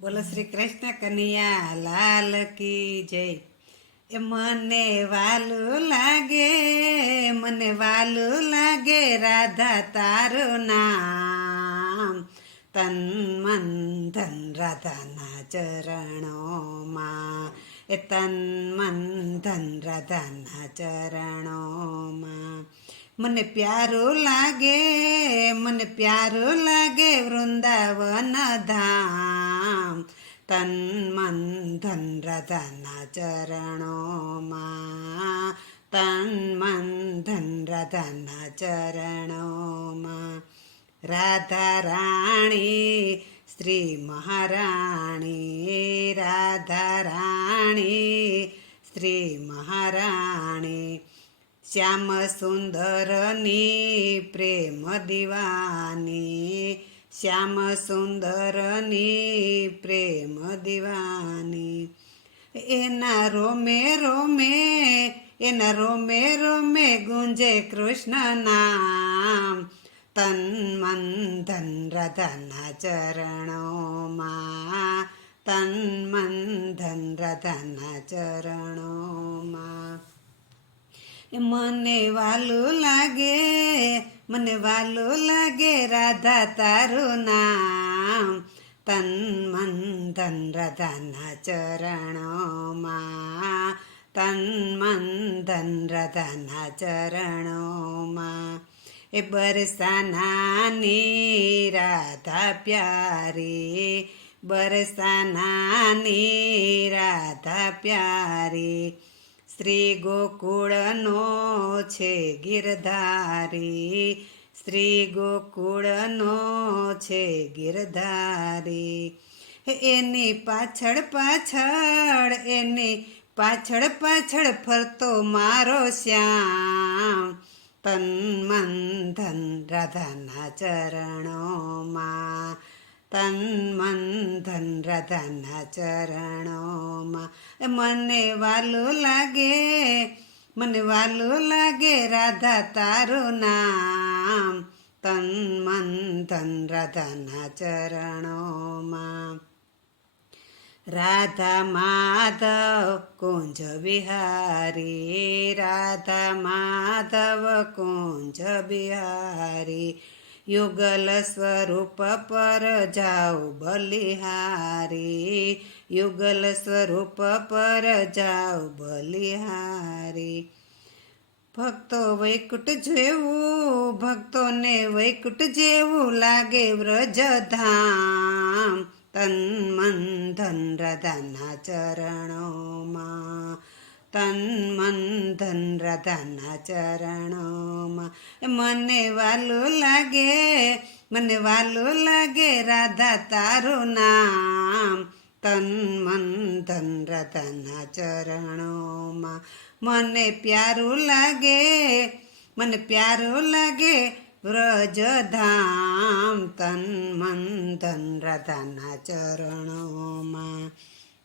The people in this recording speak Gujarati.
બોલો શ્રી કૃષ્ણ કનૈયા, લાલ કી જય. એ મને વાલું લાગે, મને વાલું લાગે, રાધા તારું નામ. તન મન ધન રાધાના ચરણોમાં. એ તન મન ધન રાધાના ચરણોમાં. મને પ્યારું લાગે, મને પ્યારું લાગે વૃંદાવન ધામ. તન મન ધન રાધાના ચરણોમાં. તન મન ધન રાધાના ચરણોમાં. રાધા રાણી, શ્રી મહારાણી. રાધા રાણી, શ્રી મહારાણી. શ્યામ સુંદરની પ્રેમ દીવાની શ્યામ સુંદરની પ્રેમ દીવાની એના રોમે રોમે એના રોમે રોમે ગુંજે કૃષ્ણ નામ તન મન ધન રાધાના ચરણોમાં તન મન ધન રાધાના ચરણોમાં એ મને વાલું લાગે, મને વાલું લાગે રાધા તારું નામ. તન મન ધન રાધાના ચરણોમાં. તન મન ધન રાધાના ચરણોમાં. એ બરસાનાની રાધા પ્યારી બરસાનાની રાધા પ્યારી. શ્રી ગોકુળનો છે ગિરધારી. શ્રી ગોકુળનો છે ગિરધારી. એની પાછળ પાછળ, એની પાછળ પાછળ ફરતો મારો શ્યામ. તન મન ધન રાધાના ચરણોમાં. તન મન ધન રાધાના ચરણોમાં મને વાલું લાગે મને વાલું લાગે રાધા તારું નામ તન મન ધન રાધાના ચરણોમાં રાધા માધવ કુંજ બિહારી રાધા માધવ કુંજ બિહારી યુગલ સ્વરૂપ પર જાઓ બલિહારી. યુગલ સ્વરૂપ પર જાઓ બલિહારી. ભક્તો વૈકુટ જેવું, ભક્તોને વૈકુટ જેવું લાગે વ્રજધામ. તન મન ધન રાધાના ચરણોમાં તન રાધાના ચરણોમાં મને વાલું લાગે મને વાલું લાગે રાધા તારું નામ તન મન ધન રાધાના ચરણોમાં મને પ્યારું લાગે મને પ્યારું લાગે વ્રજધામ તન મન રાધાના ચરણોમાં